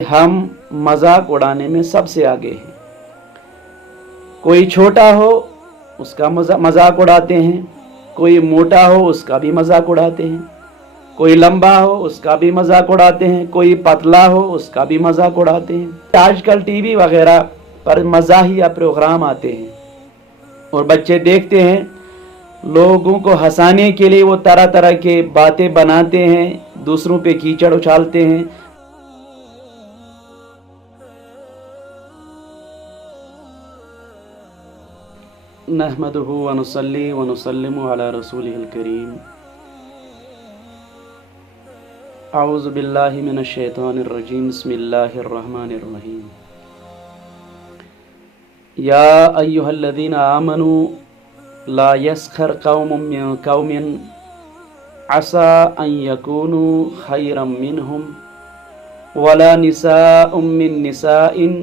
हम मजाक उड़ाने में सबसे आगे हैं। कोई छोटा हो उसका मजाक उड़ाते हैं, कोई मोटा हो उसका भी मजाक उड़ाते हैं, कोई लंबा हो उसका भी मजाक उड़ाते हैं, कोई पतला हो उसका भी मजाक उड़ाते हैं। आजकल टीवी वगैरह पर मजाहिया प्रोग्राम आते हैं और बच्चे देखते हैं, लोगों को हंसाने के लिए वो तरह तरह के बातें बनाते हैं, दूसरों पे कीचड़ उछालते हैं। नहमदुहु व नुसल्ली व नुसल्लिमु अला रसूलिहिल करीम। अऊज़ु बिल्लाहि मिनश शैतानिर रजीम। बिस्मिल्लाहिर रहमानिर रहीम। या अय्युहल्लज़ीना आमनू ला यस्खर कौमुम मिन कौमिन असा अन यकूनू खैरम मिनहुम वला निसाउम मिन निसाइन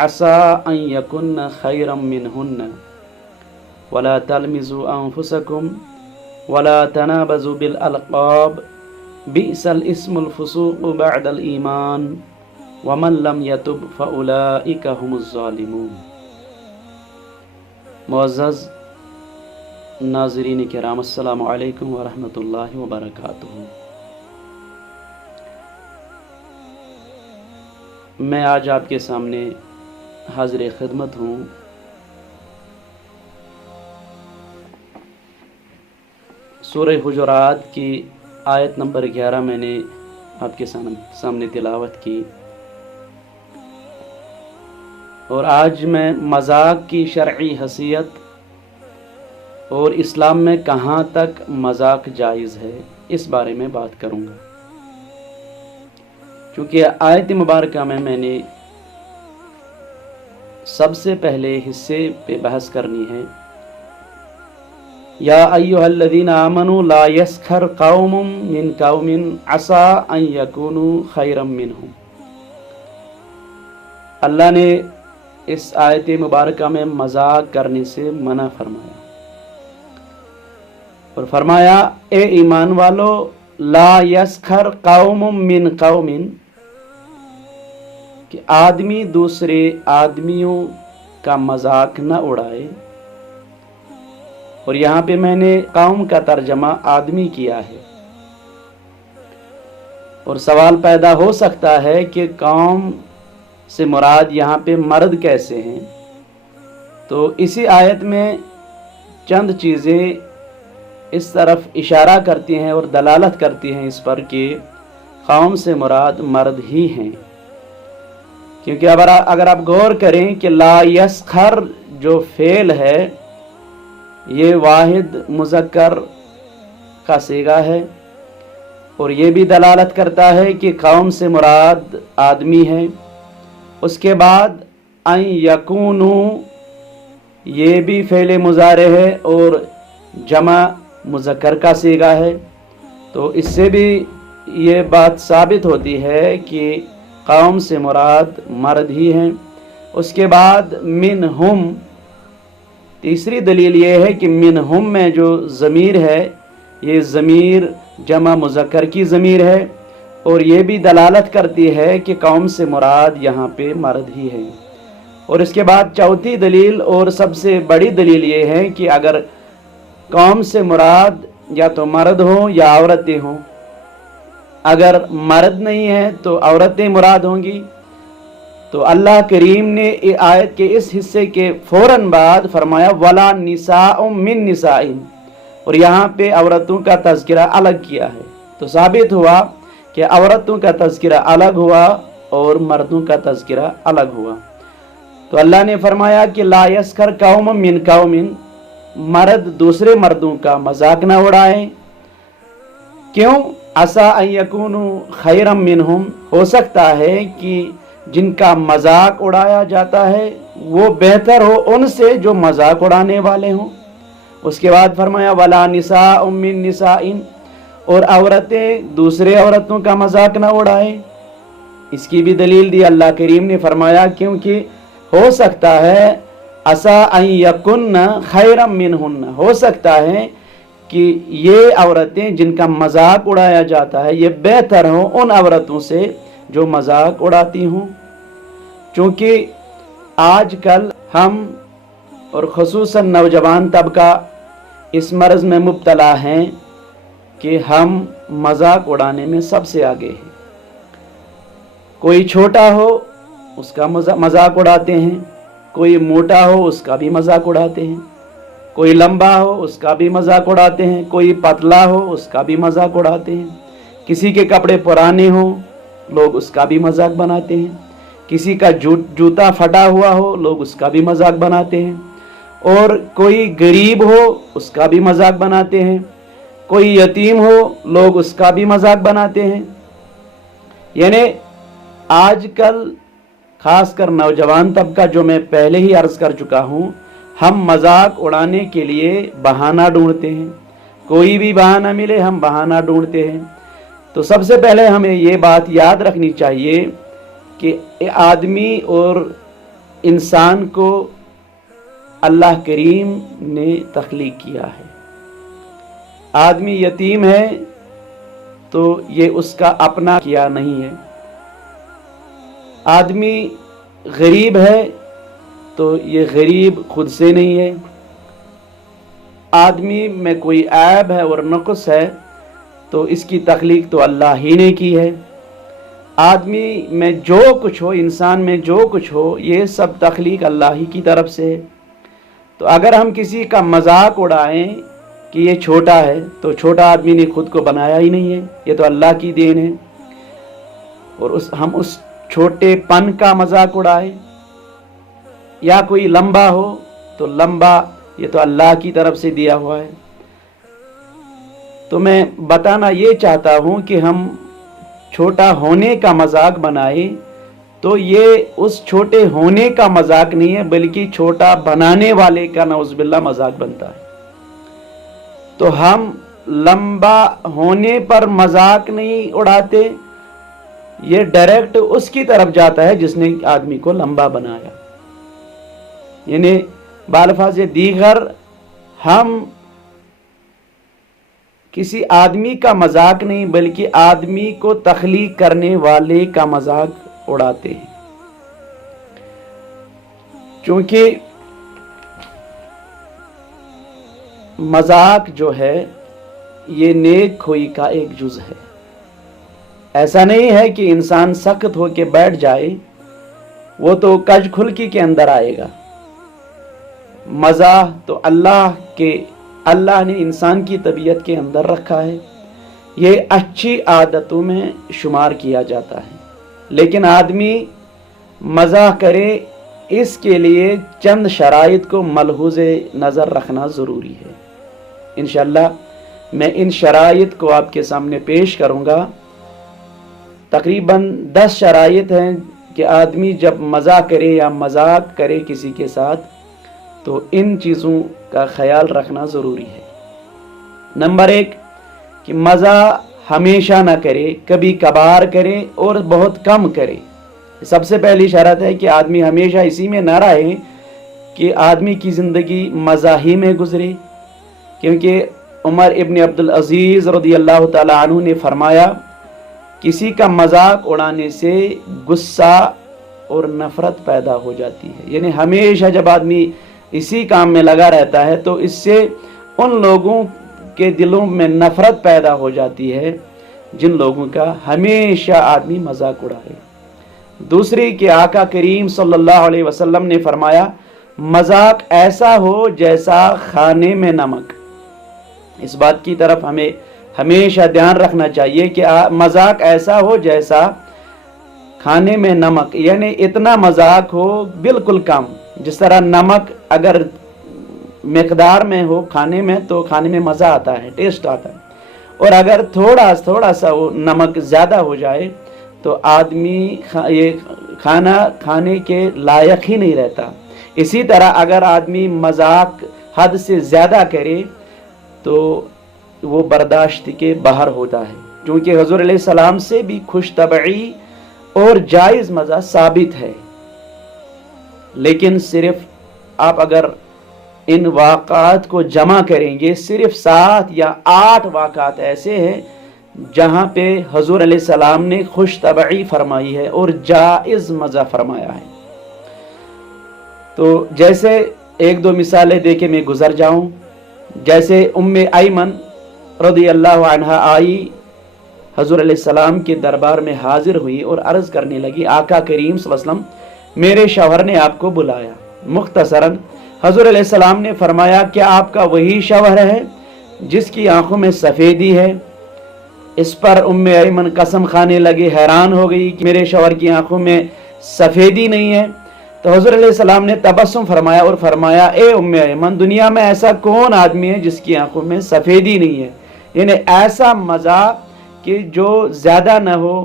असा अन यकुन्न खैरम मिनहुन्न वला तलमिज़ू अनफुसकुम वला तनाबज़ू बिल अलक़ाब बिअसल इस्मुल फ़ुसूक़ु बअदल ईमान वमन लम यतुब फ़उलाइका हुमुज़ ज़ालिमून। मुअज़्ज़ज़ नाज़रीन किराम, अस्सलामु अलैकुम व रहमतुल्लाहि व बरकातुहू। मैं आज आपके सामने हाज़िर खिदमत हूँ सूरह हुजुरात की आयत नंबर 11 मैंने आपके सामने तिलावत की। और आज मैं मजाक की शरई हैसियत और इस्लाम में कहाँ तक मजाक जायज़ है इस बारे में बात करूँगा। क्योंकि आयत मुबारका में मैंने सबसे पहले हिस्से पे बहस करनी है। या अय्युहल्लज़ीना आमनू ला यस्खर कौमुम मिन कौमिन असा अन यकूनू खैरम मिनहुम। अल्लाह ने इस आयत मुबारका में मजाक करने से मना फरमाया और फरमाया, ए ईमान वालो, ला यस्खर कौमुम मिन कौमिन, कि आदमी दूसरे आदमियों का मजाक न उड़ाए। और यहाँ पे मैंने कौम का तर्जमा आदमी किया है। और सवाल पैदा हो सकता है कि कौम से मुराद यहाँ पे मर्द कैसे हैं। तो इसी आयत में चंद चीज़ें इस तरफ इशारा करती हैं और दलालत करती हैं इस पर कि कौम से मुराद मर्द ही हैं। क्योंकि अगर आप गौर करें कि ला यस्खर जो फेल है ये वाहिद मुज़क्कर का सीगा है और ये भी दलालत करता है कि कौम से मुराद आदमी है। उसके बाद अन यकूनू ये भी फेल मुज़ारे है और जमा मुज़क्कर का सीगा है। तो इससे भी ये बात साबित होती है कि कौम से मुराद मर्द ही हैं। उसके बाद मिनहुम, तीसरी दलील ये है कि मिनहुम में जो ज़मीर है ये ज़मीर जमा मुज़क्कर की ज़मीर है और ये भी दलालत करती है कि कौम से मुराद यहाँ पे मर्द ही है। और इसके बाद चौथी दलील और सबसे बड़ी दलील ये है कि अगर कौम से मुराद या तो मर्द हो या औरतें हों, अगर मर्द नहीं है तो औरतें मुराद होंगी। तो अल्लाह करीम ने आयत के इस हिस्से के फौरन बाद फरमाया वला निसाउम मिन निसाइन, और यहाँ पे औरतों का तज़किरा अलग किया है। तो साबित हुआ कि औरतों का तज़किरा अलग हुआ और मर्दों का तज़किरा अलग हुआ। तो अल्लाह ने फरमाया कि ला यस्खर कौम मिन कौमिन, मर्द दूसरे मर्दों का मजाक न उड़ाएं। क्यों? असा अन यकूनू खैरम मिनहुम, हो सकता है कि जिनका मजाक उड़ाया जाता है वो बेहतर हो उनसे जो मजाक उड़ाने वाले हों। उसके बाद फरमाया वला निसाउम मिन निसाइन, और औरतें दूसरे औरतों का मजाक न उड़ाए। इसकी भी दलील दी अल्लाह करीम ने फरमाया क्योंकि हो सकता है असा अन यकुन्न खैरम मिनहुन्न, हो सकता है कि ये औरतें जिनका मजाक उड़ाया जाता है ये बेहतर हो उन औरतों से जो मजाक उड़ाती हूँ, क्योंकि आज कल हम और ख़ुसूसन नौजवान तबका इस मर्ज़ में मुब्तला हैं कि हम मजाक उड़ाने में सबसे आगे हैं। कोई छोटा हो उसका मजाक उड़ाते हैं, कोई मोटा हो उसका भी मजाक उड़ाते हैं, कोई लंबा हो उसका भी मजाक उड़ाते हैं, कोई पतला हो उसका भी मजाक उड़ाते हैं, किसी के कपड़े पुराने हो लोग उसका भी मजाक बनाते हैं, किसी का जूता फटा हुआ हो लोग उसका भी मजाक बनाते हैं, और कोई गरीब हो उसका भी मजाक बनाते हैं, कोई यतीम हो लोग उसका भी मजाक बनाते हैं। यानी आजकल खासकर नौजवान तबका, जो मैं पहले ही अर्ज़ कर चुका हूँ, हम मजाक उड़ाने के लिए बहाना ढूंढते हैं। कोई भी बहाना मिले हम बहाना ढूंढते हैं। तो सबसे पहले हमें ये बात याद रखनी चाहिए कि आदमी और इंसान को अल्लाह करीम ने तख्लीक किया है। आदमी यतीम है तो ये उसका अपना किया नहीं है। आदमी गरीब है तो ये गरीब खुद से नहीं है। आदमी में कोई ऐब है और नक़्स है तो इसकी तख्लीक तो अल्लाह ही ने की है। आदमी में जो कुछ हो, इंसान में जो कुछ हो, ये सब तख्लीक अल्लाह ही की तरफ से है। तो अगर हम किसी का मजाक उड़ाएं कि ये छोटा है, तो छोटा आदमी ने खुद को बनाया ही नहीं है, ये तो अल्लाह की देन है। और हम उस छोटेपन का मजाक उड़ाएं, या कोई लंबा हो तो लंबा, ये तो अल्लाह की तरफ से दिया हुआ है। तो मैं बताना ये चाहता हूँ कि हम छोटा होने का मजाक बनाए तो ये उस छोटे होने का मजाक नहीं है, बल्कि छोटा बनाने वाले का नौज़ुबिल्लाह मजाक बनता है। तो हम लंबा होने पर मजाक नहीं उड़ाते, ये डायरेक्ट उसकी तरफ जाता है जिसने आदमी को लंबा बनाया। यानी बालफाज़ दीगर हम किसी आदमी का मजाक नहीं बल्कि आदमी को तख्लीक करने वाले का मजाक उड़ाते हैं। क्योंकि मजाक जो है ये नेक खोई का एक जुज़ है। ऐसा नहीं है कि इंसान सख्त होके बैठ जाए, वो तो कज खुल्की के अंदर आएगा। मज़ाह तो अल्लाह ने इंसान की तबीयत के अंदर रखा है, ये अच्छी आदतों में शुमार किया जाता है। लेकिन आदमी मज़ाह करे इसके लिए चंद शराइत को मलहूज़ नज़र रखना ज़रूरी है। इंशाअल्लाह मैं इन शराइत को आपके सामने पेश करूँगा। तकरीबन 10 शराइत हैं कि आदमी जब मज़ाह करे या मजाक करे किसी के साथ, तो इन चीज़ों का ख्याल रखना ज़रूरी है। नंबर 1 कि मज़ाह हमेशा ना करे, कभी कभार करे और बहुत कम करे। सबसे पहली शर्त है कि आदमी हमेशा इसी में ना रहे कि आदमी की ज़िंदगी मज़ाही में गुजरे। क्योंकि उमर इब्न अब्दुल अज़ीज़ रज़ियल्लाहु ताला अन्हु ने फरमाया, किसी का मजाक उड़ाने से गुस्सा और नफ़रत पैदा हो जाती है। यानी हमेशा जब आदमी इसी काम में लगा रहता है तो इससे उन लोगों के दिलों में नफ़रत पैदा हो जाती है जिन लोगों का हमेशा आदमी मजाक उड़ाए। दूसरी कि आका करीम सल्लल्लाहु अलैहि वसल्लम ने फरमाया, मजाक ऐसा हो जैसा खाने में नमक। इस बात की तरफ हमें हमेशा ध्यान रखना चाहिए कि मजाक ऐसा हो जैसा खाने में नमक, यानी इतना मजाक हो बिल्कुल कम। जिस तरह नमक अगर मिकदार में हो खाने में तो खाने में मज़ा आता है, टेस्ट आता है, और अगर थोड़ा सा वो नमक ज़्यादा हो जाए तो आदमी ये खाना खाने के लायक ही नहीं रहता। इसी तरह अगर आदमी मजाक हद से ज़्यादा करे तो वो बर्दाश्त के बाहर होता है। क्योंकि हुज़ूर अलैहिस्सलाम से भी खुश तबई और जायज़ मज़ा साबित है। लेकिन सिर्फ आप अगर इन वाक़ात को जमा करेंगे, सिर्फ 7 या 8 वाक़ात ऐसे हैं جہاں پہ حضور علیہ السلام نے خوش طبعی فرمائی ہے اور جائز مزہ فرمایا ہے۔ تو جیسے ایک دو مثالیں دے کے میں گزر جاؤں، جیسے ام ایمن رضی اللہ عنہا آئی، حضور علیہ السلام کے دربار میں حاضر ہوئی اور عرض کرنے لگی، آقا کریم صلی اللہ علیہ وسلم میرے شوہر نے آپ کو بلایا۔ مختصراً حضور علیہ السلام نے فرمایا، کیا آپ کا وہی شوہر ہے جس کی آنکھوں میں سفیدی ہے؟ اس پر ام ایمن قسم کھانے لگی، حیران ہو گئی کہ میرے شوہر کی آنکھوں میں سفیدی نہیں ہے۔ تو حضور علیہ السلام نے تبسم فرمایا اور فرمایا، اے ام ایمن، دنیا میں ایسا کون آدمی ہے جس کی آنکھوں میں سفیدی نہیں ہے؟ یعنی ایسا مزہ کہ جو زیادہ نہ ہو،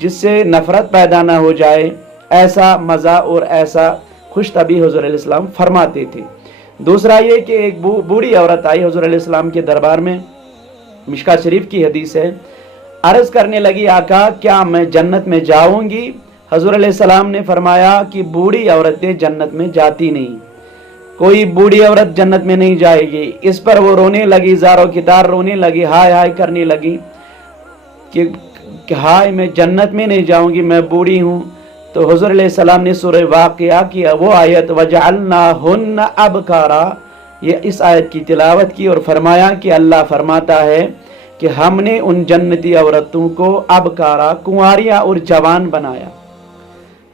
جس سے نفرت پیدا نہ ہو جائے، ایسا مزہ اور ایسا خوش طبعی حضور علیہ السلام فرماتے تھے۔ دوسرا یہ کہ ایک بوڑھی عورت آئی حضور علیہ السلام کے دربار میں، مشکاۃ شریف کی حدیث ہے، عرض کرنے لگی، آقا کیا میں جنت میں جاؤں گی؟ حضور علیہ السلام نے فرمایا کہ بوڑھی عورتیں جنت میں جاتی نہیں، کوئی بوڑھی عورت جنت میں نہیں جائے گی۔ اس پر وہ رونے لگی، زار و کتار رونے لگی، ہائے ہائے کرنے لگی کہ ہائے میں جنت میں نہیں جاؤں گی، میں بوڑھی ہوں۔ تو حضور علیہ السلام نے سورہ واقعہ کی وہ آیت وَجَعَلْنَاهُنَّ أَبْكَارًا، یہ اس آیت کی تلاوت کی اور فرمایا کہ اللہ فرماتا ہے کہ ہم نے ان جنتی عورتوں کو ابکارا، کنواریاں اور جوان بنایا۔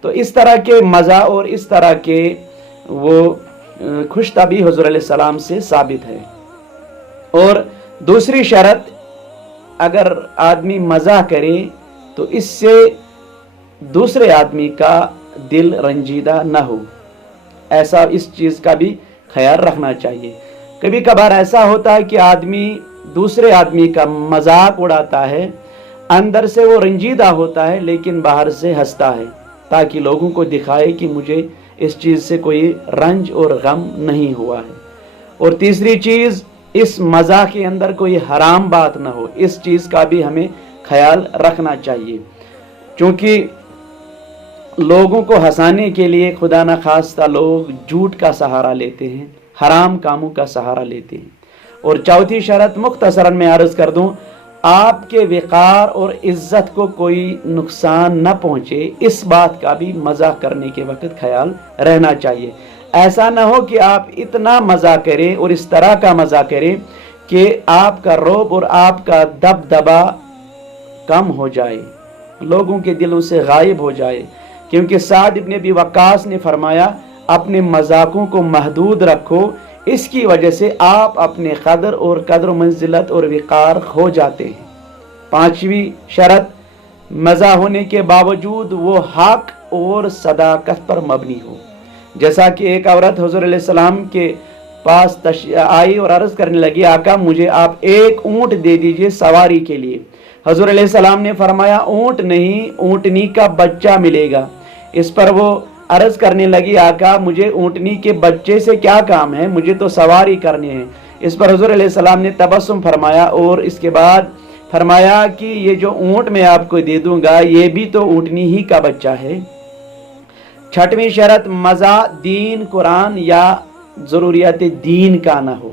تو اس طرح کے مزہ اور اس طرح کے وہ خوش طبعی حضور علیہ السلام سے ثابت ہے۔ اور دوسری شرط، اگر آدمی مزہ کرے تو اس سے دوسرے آدمی کا دل رنجیدہ نہ ہو، ایسا اس چیز کا بھی خیال رکھنا چاہیے۔ کبھی کبھار ایسا ہوتا ہے کہ آدمی دوسرے آدمی کا مذاق اڑاتا ہے، اندر سے وہ رنجیدہ ہوتا ہے لیکن باہر سے ہنستا ہے، تاکہ لوگوں کو دکھائے کہ مجھے اس چیز سے کوئی رنج اور غم نہیں ہوا ہے۔ اور تیسری چیز، اس مزاح کے اندر کوئی حرام بات نہ ہو، اس چیز کا بھی ہمیں خیال رکھنا چاہیے، چونکہ لوگوں کو ہنسانے کے لیے خدا نخواستہ لوگ جھوٹ کا سہارا لیتے ہیں، حرام کاموں کا سہارا لیتے ہیں۔ اور چوتھی شرط مختصراً میں عرض کر دوں، آپ کے وقار اور عزت کو کوئی نقصان نہ پہنچے، اس بات کا بھی مزاح کرنے کے وقت خیال رہنا چاہیے۔ ایسا نہ ہو کہ آپ اتنا مزاح کریں اور اس طرح کا مزاح کریں کہ آپ کا رعب اور آپ کا دبدبا کم ہو جائے، لوگوں کے دلوں سے غائب ہو جائے، کیونکہ سعد ابن ابی وقاص نے فرمایا، اپنے مذاقوں کو محدود رکھو، اس کی وجہ سے آپ اپنے قدر و منزلت اور وقار کھو جاتے ہیں۔ پانچویں شرط، مزاح ہونے کے باوجود وہ حق اور صداقت پر مبنی ہو۔ جیسا کہ ایک عورت حضور علیہ السلام کے پاس آئی اور عرض کرنے لگی، آقا مجھے آپ ایک اونٹ دے دیجئے سواری کے لیے۔ حضور علیہ السلام نے فرمایا، اونٹ نہیں، اونٹنی کا بچہ ملے گا۔ اس پر وہ عرض کرنے لگی، آقا مجھے اونٹنی کے بچے سے کیا کام ہے، مجھے تو سواری کرنی ہے۔ اس پر حضور علیہ السلام نے تبسم فرمایا اور اس کے بعد فرمایا کہ یہ جو اونٹ میں آپ کو دے دوں گا یہ بھی تو اونٹنی ہی کا بچہ ہے۔ چھٹویں شرط، مزاح دین، قرآن یا ضروریات دین کا نہ ہو،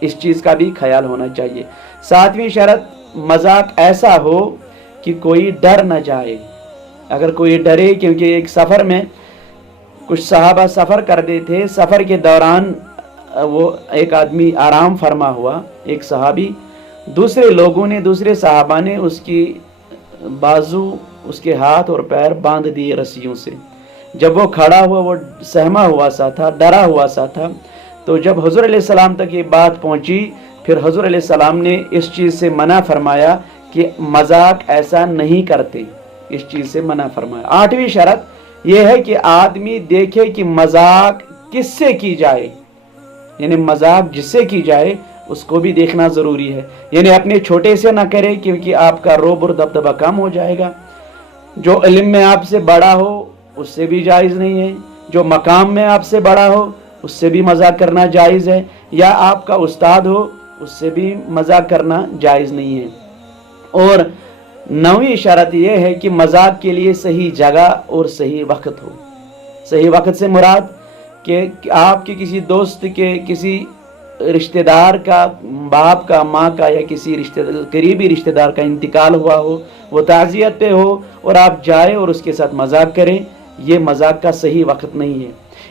اس چیز کا بھی خیال ہونا چاہیے۔ ساتویں شرط، مذاق ایسا ہو کہ کوئی ڈر نہ جائے۔ اگر کوئی ڈرے، کیونکہ ایک سفر میں کچھ صحابہ سفر کرتے تھے، سفر کے دوران وہ ایک آدمی آرام فرما ہوا، ایک صحابی، دوسرے لوگوں نے، دوسرے صحابہ نے اس کی بازو، اس کے ہاتھ اور پیر باندھ دیے رسیوں سے۔ جب وہ کھڑا ہوا وہ سہما ہوا سا تھا، ڈرا ہوا سا تھا۔ تو جب حضور علیہ السلام تک یہ بات پہنچی، پھر حضور علیہ السلام نے اس چیز سے منع فرمایا کہ مذاق ایسا نہیں کرتے، اس چیز سے منع فرمایا۔ آٹھویں شرط یہ ہے کہ آدمی دیکھے کہ مذاق کس سے کی جائے، یعنی مذاق جس سے کی جائے اس کو بھی دیکھنا ضروری ہے، یعنی اپنے چھوٹے سے نہ کرے، کیونکہ آپ کا رعب اور دبدبہ کم ہو جائے گا۔ جو علم میں آپ سے بڑا ہو اس سے بھی جائز نہیں ہے، جو مقام میں آپ سے بڑا ہو اس سے بھی مذاق کرنا جائز ہے، یا آپ کا استاد ہو اس سے بھی مذاق کرنا جائز نہیں ہے۔ اور نویں شرط یہ ہے کہ مذاق کے لیے صحیح جگہ اور صحیح وقت ہو۔ صحیح وقت سے مراد کہ آپ کے کسی دوست کے کسی رشتہ دار کا، باپ کا، ماں کا یا کسی قریبی رشتہ دار کا انتقال ہوا ہو، وہ تعزیت پہ ہو اور آپ جائیں اور اس کے ساتھ مذاق کریں، یہ مذاق کا صحیح وقت نہیں ہے۔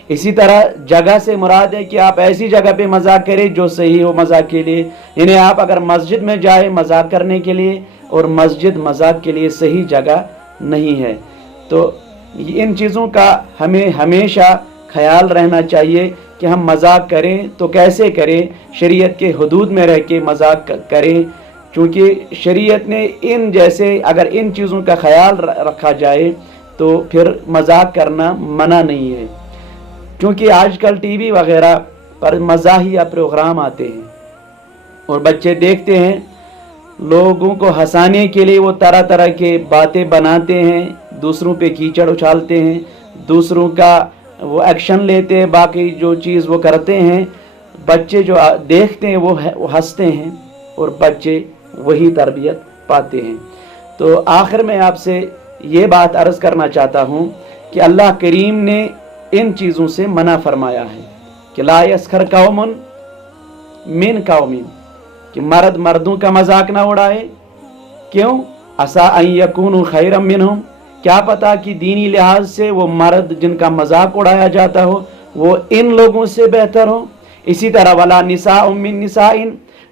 اسی طرح جگہ سے مراد ہے کہ آپ ایسی جگہ پہ مذاق کریں جو صحیح ہو مذاق کے لیے، یعنی آپ اگر مسجد میں جائیں مذاق کرنے کے لیے اور مسجد مذاق کے لیے صحیح جگہ نہیں ہے، تو ان چیزوں کا ہمیں ہمیشہ خیال رہنا چاہیے کہ ہم مذاق کریں تو کیسے کریں، شریعت کے حدود میں رہ کے مذاق کریں، چونکہ شریعت نے اگر ان چیزوں کا خیال رکھا جائے تو پھر مذاق کرنا منع نہیں ہے۔ کیونکہ آج کل ٹی وی وغیرہ پر مزاحیہ پروگرام آتے ہیں اور بچے دیکھتے ہیں، لوگوں کو ہنسانے کے لیے وہ طرح طرح کے باتیں بناتے ہیں، دوسروں پہ کیچڑ اچھالتے ہیں، دوسروں کا وہ ایکشن لیتے ہیں، باقی جو چیز وہ کرتے ہیں، بچے جو دیکھتے ہیں وہ ہنستے ہیں اور بچے وہی تربیت پاتے ہیں۔ تو آخر میں آپ سے یہ بات عرض کرنا چاہتا ہوں کہ اللہ کریم نے ان چیزوں سے منع فرمایا ہے کہ لا یسخر قوم من قوم، کہ مرد مردوں کا مذاق نہ اڑائے، کیوں؟ عسیٰ ان یکونوا خیرا منہم، کیا پتا کہ دینی لحاظ سے وہ مرد جن کا مذاق اڑایا جاتا ہو وہ ان لوگوں سے بہتر ہو۔ اسی طرح ولا نساء من نساء،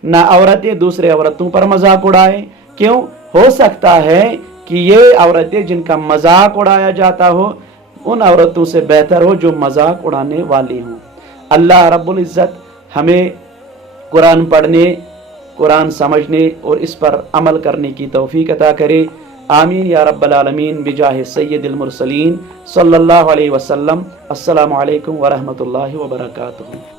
نہ عورتیں دوسرے عورتوں پر مذاق اڑائیں، کیوں؟ ہو سکتا ہے کہ یہ عورتیں جن کا مذاق اڑایا جاتا ہو ان عورتوں سے بہتر ہو جو مذاق اڑانے والی ہوں۔ اللہ رب العزت ہمیں قرآن پڑھنے، قرآن سمجھنے اور اس پر عمل کرنے کی توفیق عطا کرے، آمین یا رب العالمین، بجاہ سید المرسلین صلی اللہ علیہ وسلم۔ السلام علیکم ورحمۃ اللہ وبرکاتہ۔